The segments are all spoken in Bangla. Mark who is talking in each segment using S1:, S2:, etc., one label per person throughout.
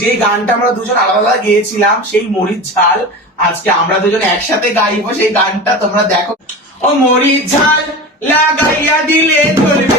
S1: যে গানটা আমরা দুজন আলাদা আলাদা গেয়েছিলাম, সেই মরিচ ঝাল, আজকে আমরা দুজন একসাথে গাইবো, সেই গানটা তোমরা দেখো। ও মরিচ ঝাল, লাগাইয়া দিলে চলবে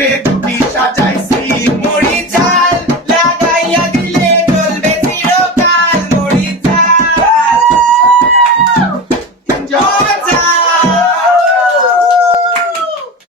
S1: উপর